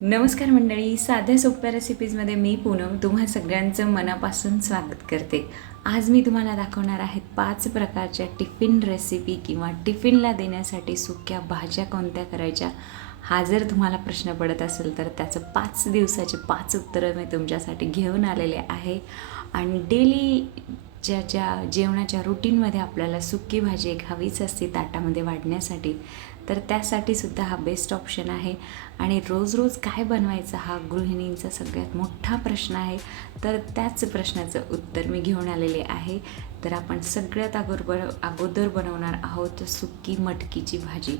नमस्कार मंडळी साध्या सोप्या रेसिपीजमध्ये मी पूनम तुम्हा सगळ्यांचं मनापासून स्वागत करते. आज मी तुम्हाला दाखवणार आहे पाच प्रकारच्या टिफिन रेसिपी किंवा टिफिनला देण्यासाठी सुक्या भाज्या कोणत्या करायच्या? हा जर तुम्हाला प्रश्न पडत असेल तर त्याचं पाच दिवसाचे पाच उत्तरं मी तुमच्यासाठी घेऊन आलेले आहे. आणि डेली ज्या ज्या जेवणाच्या रुटीनमध्ये आपल्याला सुकी भाजी एक हवीच असते ताटामध्ये वाढण्यासाठी तर त्यासाठी सुद्धा हा बेस्ट ऑप्शन आहे. आणि रोज रोज काय बनवायचं हा गृहिणींचा सगळ्यात मोठा प्रश्न आहे. तर त्याच प्रश्नाचं उत्तर मी घेऊन आलेले आहे. तर आपण सगळ्यात अगोदर अगोदर बनवणार आहोत सुकी मटकीची भाजी.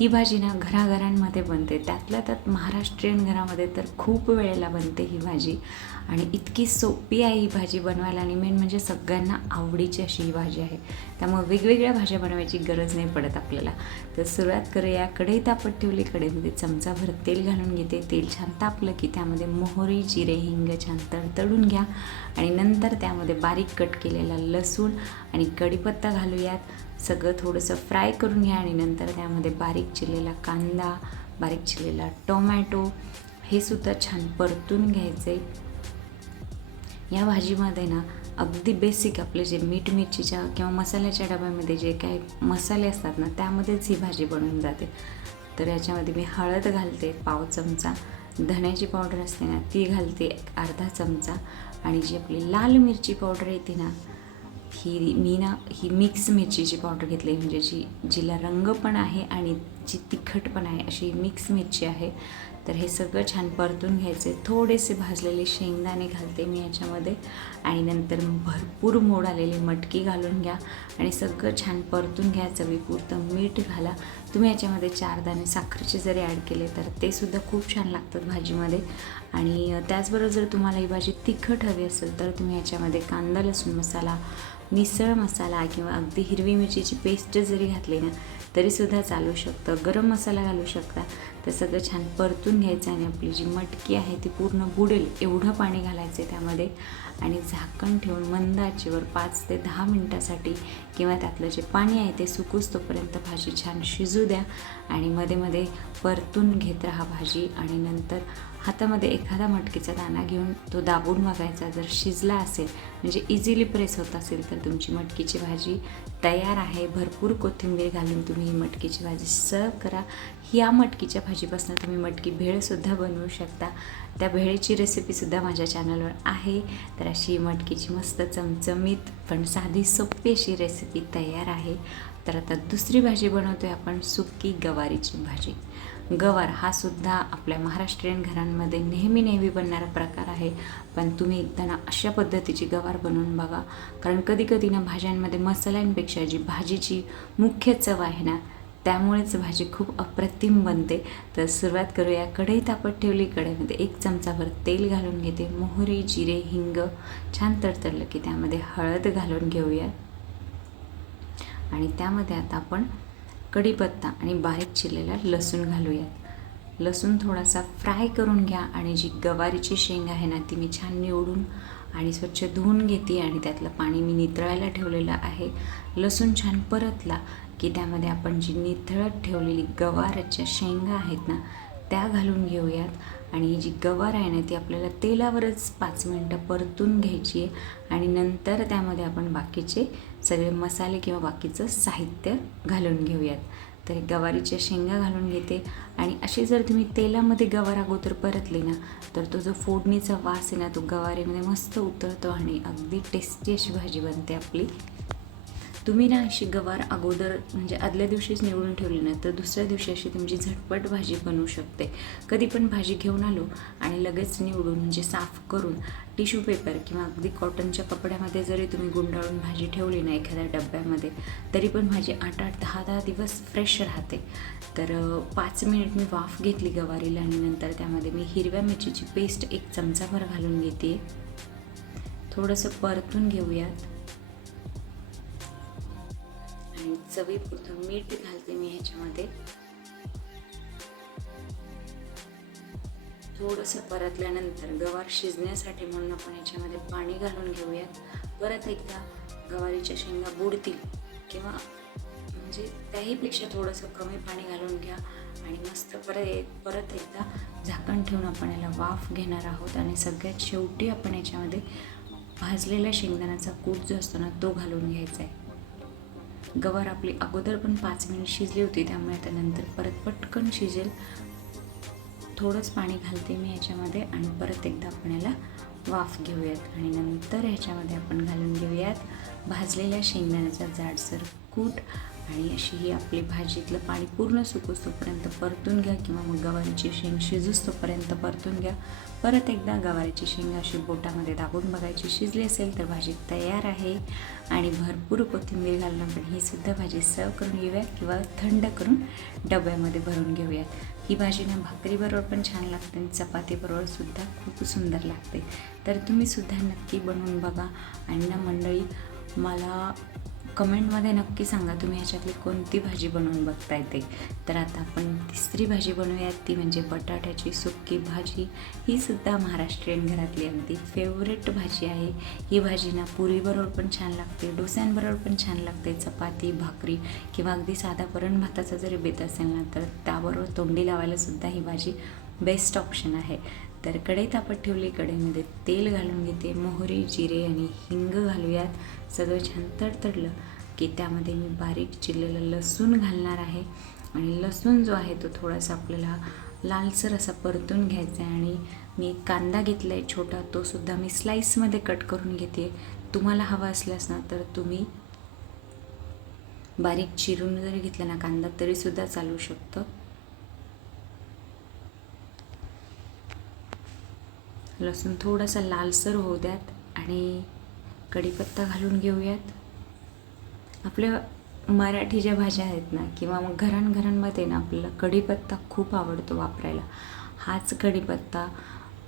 ही भाजी ना घराघरांमध्ये बनते. त्यातल्या त्यात महाराष्ट्रीयन घरामध्ये तर खूप वेळेला बनते ही भाजी. आणि इतकी सोपी आहे ही भाजी बनवायला आणि मेन म्हणजे सगळ्यांना आवडीची अशी ही भाजी आहे. त्यामुळे वेगवेगळ्या भाज्या बनवायची गरज नाही पडत आपल्याला. तर सुरुवात करूया. कढई तापत ठेवली कढईमध्ये चमचाभर तेल घालून घेते. तेल छान तापलं की त्यामध्ये मोहरी जिरे हिंग छान तडतडून घ्या. आणि नंतर त्यामध्ये बारीक कट केलेला लसूण आणि कढीपत्ता घालूयात. सगळं थोडंसं फ्राय करून घ्या आणि नंतर त्यामध्ये बारीक चिरलेला कांदा बारीक चिरलेला टोमॅटो हे सुद्धा छान परतून घ्यायचे. या भाजीमध्ये ना अगदी बेसिक आपले जे मीठ मिरचीच्या किंवा मसाल्याच्या डब्यामध्ये जे काही मसाले असतात ना त्यामध्येच ही भाजी बनवून जाते. तर याच्यामध्ये मी हळद घालते पाव चमचा धण्याची पावडर असते ना ती घालते एक अर्धा चमचा आणि जी आपली लाल मिरची पावडर येते ना ही मी ना ही मिक्स मिरचीची पावडर घेतली म्हणजे जी जिला रंग पण आहे आणि जी तिखट पण आहे अशी मिक्स मिरची आहे. तर हे सगळं छान परतून घ्यायचे थोडेसे भाजलेले शेंगदाणे घालते मी याच्यामध्ये. आणि नंतर भरपूर मोड आलेली मटकी घालून घ्या. आणि सगळं छान परतून घ्या चवीपुरतं मीठ घाला. तुम्ही याच्यामध्ये चार दाणे साखरेचे जरी ॲड केले तर ते सुद्धा खूप छान लागतात भाजीमध्ये. आणि त्याचबरोबर जर तुम्हाला ही भाजी तिखट हवी असेल तर तुम्ही याच्यामध्ये कांदा लसूण मसाला मिसळ मसाला किंवा अगदी हिरवी मिरचीची पेस्ट जरी घातली ना तरीसुद्धा चालू शकतं. गरम मसाला घालू शकता. तर सगळं छान परतून घ्यायचं आणि आपली जी मटकी आहे ती पूर्ण बुडेल. एवढं पाणी घालायचं आहे त्यामध्ये. आणि झाकण ठेवून मंद आचेवर पाच ते दहा मिनटासाठी किंवा त्यातलं जे पाणी आहे ते सुकूस तोपर्यंत भाजी छान शिजू द्या. आणि मध्ये मध्ये परतून घेत राहा भाजी आणि नंतर हातामध्ये एखादा मटकीचा दाणा घेऊन तो दाबून बघायचा जर शिजला असेल म्हणजे इझिली प्रेस होत असेल तर तुमची मटकीची भाजी तयार आहे. भरपूर कोथिंबीर घालून तुम्ही ही मटकीची भाजी सर्व करा. या मटकीच्या भाजीपासून तुम्ही मटकी भेळसुद्धा बनवू शकता. त्या भेळेची रेसिपीसुद्धा माझ्या चॅनलवर आहे. तर अशी मटकीची मस्त चमचमीत पण साधी सोपी अशी रेसिपी तयार आहे. तर आता दुसरी भाजी बनवतो आहे आपण सुकी गवारीची भाजी. गवार हा सुद्धा आपल्या महाराष्ट्रीयन घरांमध्ये नेहमी नेहमी बनणारा प्रकार आहे. पण तुम्ही एकदा ना अशा पद्धतीची गवार बनवून बघा. कारण कधी कधी ना भाज्यांमध्ये मसाल्यांपेक्षा जी भाजीची मुख्य चव आहे ना त्यामुळेच भाजी खूप अप्रतिम बनते. तर सुरुवात करूया कढई तापत ठेवली. कढईमध्ये एक चमचाभर तेल घालून घेते. मोहरी जिरे हिंग छान तडतडलं की त्यामध्ये हळद घालून घेऊया. आणि त्यामध्ये आता आपण कढीपत्ता आणि बारीक चिरलेला लसूण घालूयात लसूण थोडासा फ्राय करून घ्या आणि जी गवारीची शेंग आहे ना ती मी छान निवडून आणि स्वच्छ धुवून घेते आणि त्यातलं पाणी मी नितळायला ठेवलेलं आहे. लसूण छान परतला. की त्यामध्ये आपण जी निथळत ठेवलेली गवाराच्या शेंगा आहेत ना त्या घालून घेऊयात. आणि जी गवार आहे ना ती आपल्याला तेलावरच पाच मिनटं परतून घ्यायची आहे. आणि नंतर त्यामध्ये आपण बाकीचे सगळे मसाले किंवा बाकीचं साहित्य घालून घेऊयात. तर गवारीच्या शेंगा घालून घेते. आणि अशी जर तुम्ही तेलामध्ये गवार अगोदर परतली ना तर तो जो फोडणीचा वास आहे ना तो गवारीमध्ये मस्त उतरतो आणि अगदी टेस्टी अशी भाजी बनते आपली. तुम्ही ना अशी गवार अगोदर म्हणजे आदल्या दिवशीच निवडून ठेवली ना तर दुसऱ्या दिवशी अशी तुमची झटपट भाजी बनवू शकते. कधी पण भाजी घेऊन आलो आणि लगेच निवडून म्हणजे साफ करून टिश्यू पेपर किंवा अगदी कॉटनच्या कपड्यामध्ये जरी तुम्ही गुंडाळून भाजी ठेवली ना एखाद्या डब्यामध्ये तरी पण भाजी आठ आठ दहा दहा दिवस फ्रेश राहते. तर पाच मिनिट मी वाफ घेतली गवारीला आणि नंतर त्यामध्ये मी हिरव्या मिरचीची पेस्ट एक चमचाभर घालून घेते थोडंसं परतून घेऊयात. आणि चवीपुरतं मीठ घालते मी ह्याच्यामध्ये. थोडंसं परतल्यानंतर गवार शिजण्यासाठी म्हणून आपण ह्याच्यामध्ये पाणी घालून घेऊयात परत एकदा गवारीच्या शेंगा बुडतील किंवा म्हणजे त्याहीपेक्षा थोडंसं कमी पाणी घालून घ्या आणि मस्त परत परत एकदा झाकण ठेवून आपण याला वाफ घेणार आहोत आणि सगळ्यात शेवटी आपण याच्यामध्ये भाजलेल्या शेंगदाण्याचा कूट जो असतो ना तो घालून घ्यायचा आहे. गवार आपली अगोदर पण पाच मिनिट शिजली होती त्यामुळे आता नंतर परत पटकन शिजेल. थोडंच पाणी घालते मी ह्याच्यामध्ये आणि परत एकदा आपण याला वाफ घेऊयात. आणि नंतर ह्याच्यामध्ये आपण घालून घेऊयात भाजलेल्या शेंगदाण्याचा जाडसर कूट. आणि अशी ही आपली भाजीतलं पाणी पूर्ण सुकवसतोपर्यंत परतून घ्या किंवा मग गवारीची शेंग शिजूस तोपर्यंत परतून घ्या. परत एकदा गवारीची शेंग अशी बोटामध्ये दाबून बघायची शिजली असेल तर भाजी तयार आहे. आणि भरपूर कोथिंबीर घालून आपण ही सुद्धा भाजी सर्व करून घेऊयात किंवा थंड करून डब्यामध्ये भरून घेऊयात. ही भाजी ना भाकरीबरोबर पण छान लागते आणि चपातीबरोबर सुद्धा खूप सुंदर लागते. तर तुम्ही सुद्धा नक्की बनवून बघा. आणि ना मंडळी मला कमेंटमध्ये नक्की सांगा तुम्ही ह्याच्यातली कोणती भाजी बनवून बघता येते तर आता आपण तिसरी भाजी बनवूयात. ती म्हणजे बटाट्याची सुक्की भाजी. ही सुद्धा महाराष्ट्रीयन घरातली अगदी फेवरेट भाजी आहे. ही भाजी ना पुरीबरोबर पण छान लागते डोस्यांबरोबर पण छान लागते. चपाती भाकरी किंवा अगदी साधा वरण भाताचा जरी बेत असेल ना तर त्याबरोबर तोंडी लावायला सुद्धा ही भाजी बेस्ट ऑप्शन आहे. तर कढई तापत ठेवली कढईमध्ये तेल घालून घेते. मोहरी जिरे आणि हिंग घालूयात. सगळं छान तडतडलं. की त्यामध्ये मी बारीक चिरलेलं लसूण घालणार आहे. आणि लसूण जो आहे तो थोडासा आपल्याला लालसर असा परतून घ्यायचा आहे. आणि मी एक कांदा घेतला आहे छोटा तो सुद्धा मी स्लाईसमध्ये कट करून घेते. तुम्हाला हवा असल्यास ना तर तुम्ही बारीक चिरून जरी घेतला ना कांदा तरीसुद्धा चालू शकतं. लसूण थोडासा लालसर होऊ द्यात आणि कढीपत्ता घालून घेऊयात. आपल्या मराठी ज्या भाज्या आहेत ना किंवा मग घरांघरांमध्ये ना आपल्याला कढीपत्ता खूप आवडतो वापरायला. हाच कढीपत्ता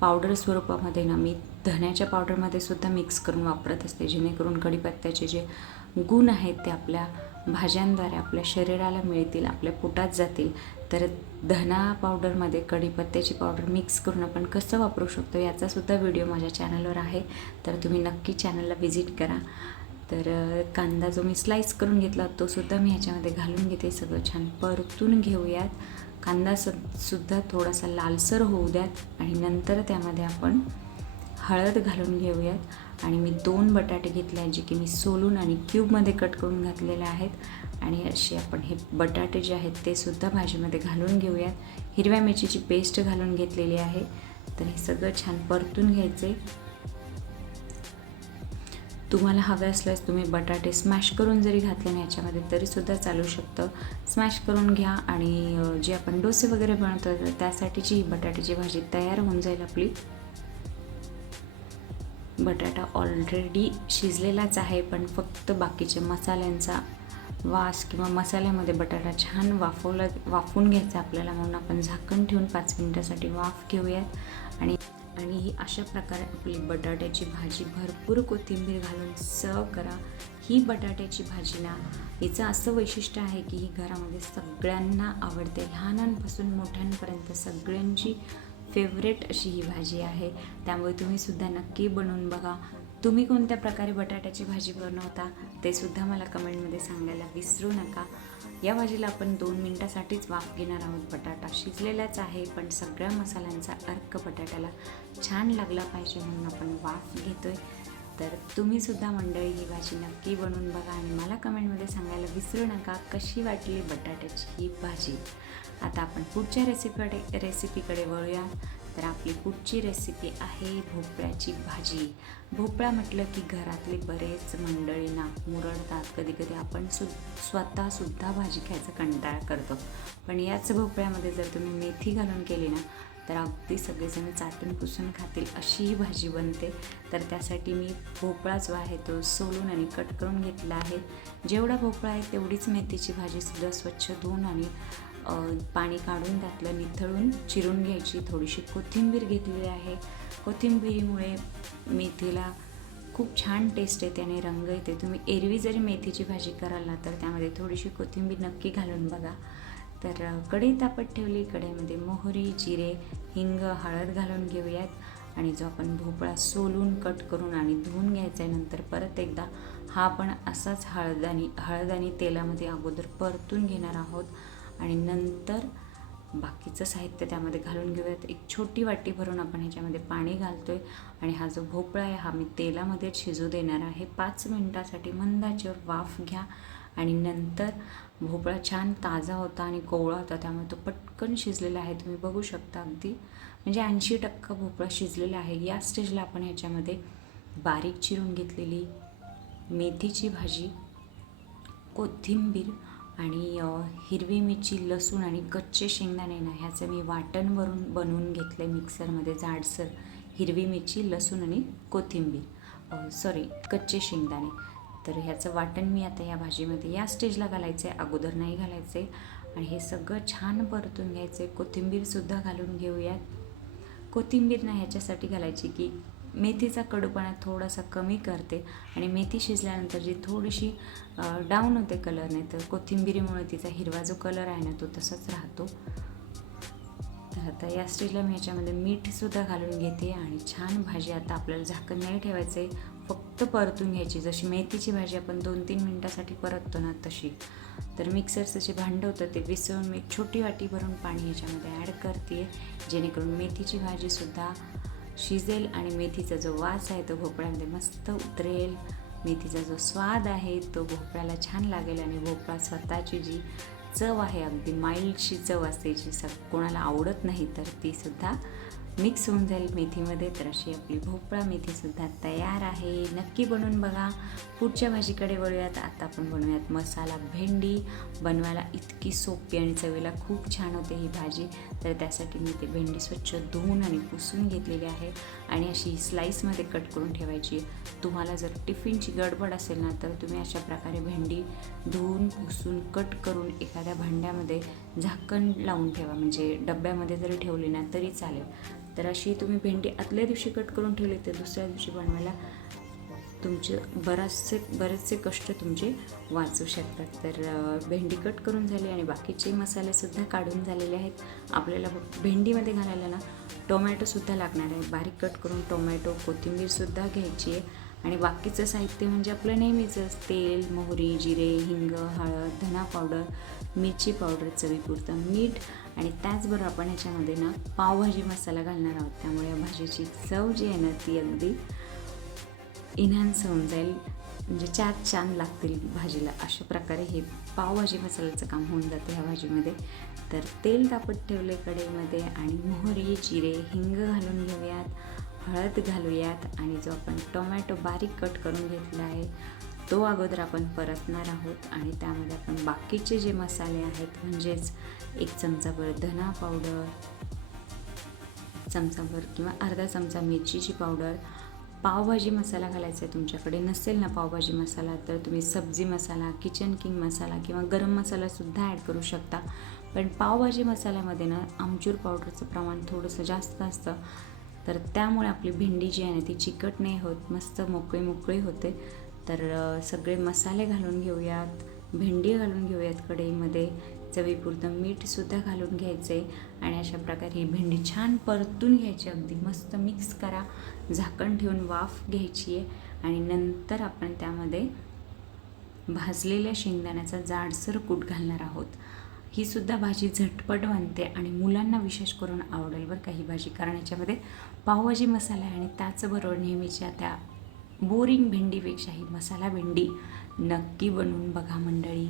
पावडर स्वरूपामध्ये ना मी धण्याच्या पावडरमध्ये सुद्धा मिक्स करून वापरत असते जेणेकरून कढीपत्त्याचे जे गुण आहेत ते आपल्या भाज्यांद्वारे आपल्या शरीराला मिळतील आपल्या पोटात जातील. तर धना पावडरमध्ये कढीपत्त्याची पावडर मिक्स करून आपण कसं वापरू शकतो याचासुद्धा व्हिडिओ माझ्या चॅनलवर आहे. तर तुम्ही नक्की चॅनलला व्हिजिट करा. तर कांदा जो मी स्लाईस करून घेतला तो सुद्धा मी ह्याच्यामध्ये घालून घेते सगळं छान परतून घेऊयात. कांदा स सुद्धा थोडासा लालसर होऊ द्यात आणि नंतर त्यामध्ये आपण हळद घालून घेऊयात. आणि मी दोन बटाटे घेतले आहेत जे की मी सोलून आणि क्यूबमध्ये कट करून घातलेले आहेत. आणि असे आपण हे बटाटे जे आहेत ते सुद्धा भाजीमध्ये घालून घेऊयात. हिरव्या मिरचीची पेस्ट घालून घेतलेली आहे. तर हे सगळं छान परतून घ्यायचे तुम्हाला हवे असल्यास तुम्ही बटाटे स्मॅश करून जरी घातले ना याच्यामध्ये तरीसुद्धा चालू शकतं. स्मॅश करून घ्या आणि जे आपण डोसे वगैरे बनवतो तर त्यासाठीची ही बटाट्याची भाजी तयार होऊन जाईल आपली. बटाटा ऑलरेडी शिजलेलाच आहे पण फक्त बाकीच्या मसाल्यांचा वास किंवा मसाल्यामध्ये बटाटा छान वाफवला वाफवून घ्यायचा आपल्याला. म्हणून आपण झाकण ठेवून पाच मिनिटासाठी वाफ घेऊयात. आणि आणि ही अशा प्रकारे आपली बटाट्याची भाजी भरपूर कोथिंबीर घालून सर्व करा. ही बटाट्याची भाजीला हिचं असं वैशिष्ट्य आहे की ही घरामध्ये सगळ्यांना आवडते. लहानांपासून मोठ्यांपर्यंत सगळ्यांची फेवरेट अशी ही भाजी आहे. त्यामुळे तुम्हीसुद्धा नक्की बनवून बघा. तुम्ही कोणत्या प्रकारे बटाट्याची भाजी बनवता ते सुद्धा मला कमेंटमध्ये सांगायला विसरू नका. या भाजीला आपण दोन मिनटासाठीच वाफ घेणार आहोत. बटाटा शिजलेलाच आहे पण सगळ्या मसाल्यांचा अर्क बटाट्याला छान लागला पाहिजे म्हणून आपण वाफ घेतोय. तर तुम्ही सुद्धा मंडळी ही भाजी नक्की बनवून बघा आणि मला कमेंटमध्ये सांगायला विसरू नका कशी वाटली बटाट्याची ही भाजी. आता आपण पुढच्या रेसिपीकडे रेसिपीकडे वळूया. तर आपली पुढची रेसिपी आहे? भोपळ्याची भाजी. भोपळा म्हटलं की घरातले बरेच मंडळींना मुरडतात. कधी कधी आपण सु स्वतःसुद्धा भाजी खायचा कंटाळा करतो. पण याच भोपळ्यामध्ये जर तुम्ही मेथी घालून केली ना तर अगदी सगळेजण चाटून पुसून खातील अशी ही भाजी बनते. तर त्यासाठी मी भोपळा जो आहे तो सोलून आणि कट करून घेतला आहे. जेवढा भोपळा आहे तेवढीच मेथीची भाजीसुद्धा स्वच्छ धुवून आणि पाणी काढून त्यातलं निथळून चिरून घ्यायची थोडीशी कोथिंबीर घेतलेली आहे. कोथिंबीरीमुळे मेथीला खूप छान टेस्ट येते आणि रंग येते. तुम्ही एरवी जरी मेथीची भाजी कराल ना तर त्यामध्ये थोडीशी कोथिंबीर नक्की घालून बघा. तर कढई तापत ठेवली. कढईमध्ये मोहरी जिरे हिंग हळद घालून घेऊयात. आणि जो आपण भोपळा सोलून कट करून आणि धुवून घ्यायचा आहे नंतर परत एकदा हा आपण असाच हळद आणि हळद आणि तेलामध्ये अगोदर परतून घेणार आहोत. आणि नंतर बाकीचं साहित्य त्यामध्ये घालून घेऊयात. एक छोटी वाटी भरून आपण ह्याच्यामध्ये पाणी घालतोय आणि हा जो भोपळा आहे हा मी तेलामध्येच शिजू देणार आहे. पाच मिनटासाठी मंदाच्यावर वाफ घ्या आणि नंतर भोपळा छान ताजा होता आणि कोवळा होता त्यामुळे तो पटकन शिजलेला आहे. तुम्ही बघू शकता अगदी. म्हणजे ऐंशी टक्का भोपळा शिजलेला आहे. या स्टेजला आपण ह्याच्यामध्ये बारीक चिरून घेतलेली मेथीची भाजी कोथिंबीर आणि हिरवी मिरची लसूण आणि कच्चे शेंगदाणे ना ह्याचं मी वाटणवरून बनवून घेतलं आहे मिक्सरमध्ये जाडसर हिरवी मिरची लसूण आणि कोथिंबीर. सॉरी कच्चे शेंगदाणे. तर ह्याचं वाटण मी आता या भाजीमध्ये या स्टेजला घालायचं आहे अगोदर नाही घालायचं आहे आणि हे सगळं छान परतून घ्यायचं आहे कोथिंबीरसुद्धा घालून घेऊयात. कोथिंबीर ना ह्याच्यासाठी घालायची की मेथीचा कडूपणा थोडासा कमी करते आणि मेथी शिजल्यानंतर जी थोडीशी डाऊन होते कलरने तर कोथिंबिरीमुळे तिचा हिरवा जो कलर आहे ना तो तसाच राहतो. तर आता या स्टेजला मी ह्याच्यामध्ये मीठसुद्धा घालून घेते आणि छान भाजी आता आपल्याला झाकण नाही ठेवायचं आहे फक्त परतून घ्यायची. जशी मेथीची भाजी आपण दोन तीन मिनटासाठी परततो ना तशी. तर मिक्सरचं जे भांडं होतं ते विसळून मी छोटी वाटी भरून पाणी ह्याच्यामध्ये ॲड करते जेणेकरून मेथीची भाजीसुद्धा शिजेल आणि मेथीचा जो वास आहे तो भोपळ्यामध्ये मस्त उतरेल. मेथीचा जो स्वाद आहे तो भोपळ्याला छान लागेल आणि भोपळा स्वतःची जी चव आहे अगदी माइल्डशी चव असते जी स कोणाला आवडत नाही तर तीसुद्धा मिक्स होऊन जाईल मेथीमध्ये तर अशी आपली भोपळा मेथीसुद्धा तयार आहे. नक्की बनवून बघा. पुढच्या भाजीकडे वळूयात. आता आपण बनवूयात मसाला भेंडी. बनवायला इतकी सोपी आणि चवीला खूप छान होते ही भाजी. तर त्यासाठी मी ते भेंडी स्वच्छ धुवून आणि पुसून घेतलेली आहे. आणि अशी स्लाईसमध्ये कट करून ठेवायची. तुम्हाला जर टिफिनची गडबड असेल ना तर तुम्ही अशा प्रकारे भेंडी धुवून पुसून कट करून एखाद्या भांड्यामध्ये झाकण लावून ठेवा म्हणजे डब्यामध्ये जरी ठेवली ना तरी चालेल. तर अशी तुम्ही भेंडी आतल्या दिवशी कट करून ठेवली तर दुसऱ्या दिवशी बनवायला तुमचे बराचसे बरेचसे कष्ट तुमचे वाचू शकतात. तर भेंडी कट करून झाली आणि बाकीचे मसालेसुद्धा काढून झालेले आहेत. आपल्याला भेंडीमध्ये घालायला ना टोमॅटोसुद्धा लागणार आहे. बारीक कट करून टोमॅटो कोथिंबीरसुद्धा घ्यायची आहे. आणि बाकीचं साहित्य म्हणजे आपलं नेहमीचंच तेल मोहरी जिरे हिंग हळद धना पावडर मिरची पावडर चवीपुरतं मीठ आणि त्याचबरोबर आपण ह्याच्यामध्ये ना पावभाजी मसाला घालणार आहोत. त्यामुळे या भाजीची चव जी आहे ना ती अगदी इन्हान्स होऊन जाईल. म्हणजे चार चांद लागतील भाजीला. अशा प्रकारे हे पावभाजी मसाल्याचं काम होऊन जातं ह्या भाजीमध्ये. तर तेल तापत ठेवले कढईमध्ये आणि मोहरी जिरे हिंग घालून घेऊयात हळद घालूयात आणि जो आपण टोमॅटो बारीक कट करून घेतला आहे तो अगोदर आपण परतणार आहोत आणि त्यामध्ये आपण बाकीचे जे मसाले आहेत म्हणजेच एक चमचाभर धना पावडर चमचाभर किंवा अर्धा चमचा मिरचीची पावडर पावभाजी मसाला घालायचा आहे तुमच्याकडे. नसेल ना पावभाजी मसाला तर तुम्ही सब्जी मसाला किचन किंग मसाला किंवा गरम मसालासुद्धा ॲड करू शकता. पण पावभाजी मसाल्यामध्ये ना आमचूर पावडरचं प्रमाण थोडंसं जास्त असतं. तर त्यामुळे आपली भेंडी जी आहे ना ती चिकट नाही होत मस्त मोकळी मोकळी होते. तर सगळे मसाले घालून घेऊयात भेंडी घालून घेऊयात कढईमध्ये चवीपुरतं मीठसुद्धा घालून घ्यायचे आणि अशा प्रकारे ही भेंडी छान परतून घ्यायची अगदी मस्त मिक्स करा झाकण ठेवून वाफ घ्यायची आहे आणि नंतर आपण त्यामध्ये भाजलेल्या शेंगदाण्याचा जाडसर कूट घालणार आहोत. ही सुद्धा भाजी झटपट बनते आणि मुलांना विशेष करून आवडेल बरं काही भाजी कारण याच्यामध्ये पावभाजी मसाला आहे आणि त्याचबरोबर नेहमीच्या त्या बोरिंग भेंडीपेक्षा ही मसाला भेंडी नक्की बनवून बघा मंडळी.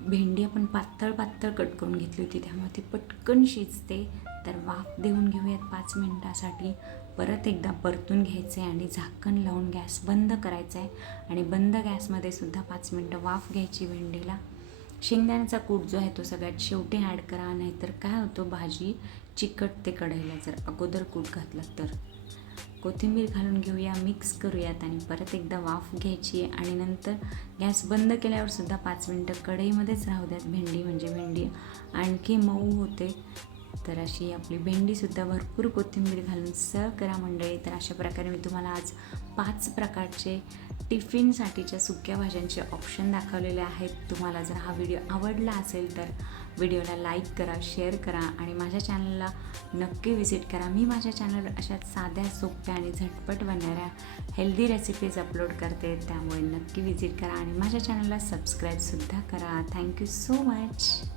भेंडी आपण पातळ पातळ कट करून घेतली होती त्यामुळे ती पटकन शिजते. तर वाफ देऊन घेऊयात पाच मिनटासाठी. परत एकदा परतून घ्यायचं आहे आणि झाकण लावून गॅस बंद करायचा आहे आणि बंद गॅसमध्ये सुद्धा पाच मिनटं वाफ घ्यायची भेंडीला. शेंगदाण्याचा कूट जो आहे तो सगळ्यात शेवटी ॲड करा नाहीतर काय होतं भाजी चिकटते कढईला जर अगोदर कूट घातला तर. कोथिंबीर घालून घेऊया मिक्स करूयात आणि परत एकदा वाफ घ्यायची आहे आणि नंतर गॅस बंद केल्यावर सुद्धा पाच मिनटं कढईमध्येच राहू द्यात. भेंडी म्हणजे भेंडी. आणखी मऊ होते. तर अशी आपली भेंडीसुद्धा भरपूर कोथिंबीर घालून सर्व करा मंडळी. तर अशा प्रकारे मी तुम्हाला आज पाच प्रकारचे टिफिनसाठीच्या सुक्या भाज्यांचे ऑप्शन दाखवलेले आहेत. तुम्हाला जर हा व्हिडिओ आवडला असेल तर व्हिडिओला लाईक करा शेअर करा आणि माझ्या चॅनलला नक्की विजिट करा. मी माझ्या चॅनलवर अशा साध्या सोप्या आणि झटपट बनणाऱ्या हेल्दी रेसिपीज अपलोड करते. त्यामुळे नक्की विजिट करा आणि माझ्या चॅनलला सबस्क्राईबसुद्धा करा. Thank you so much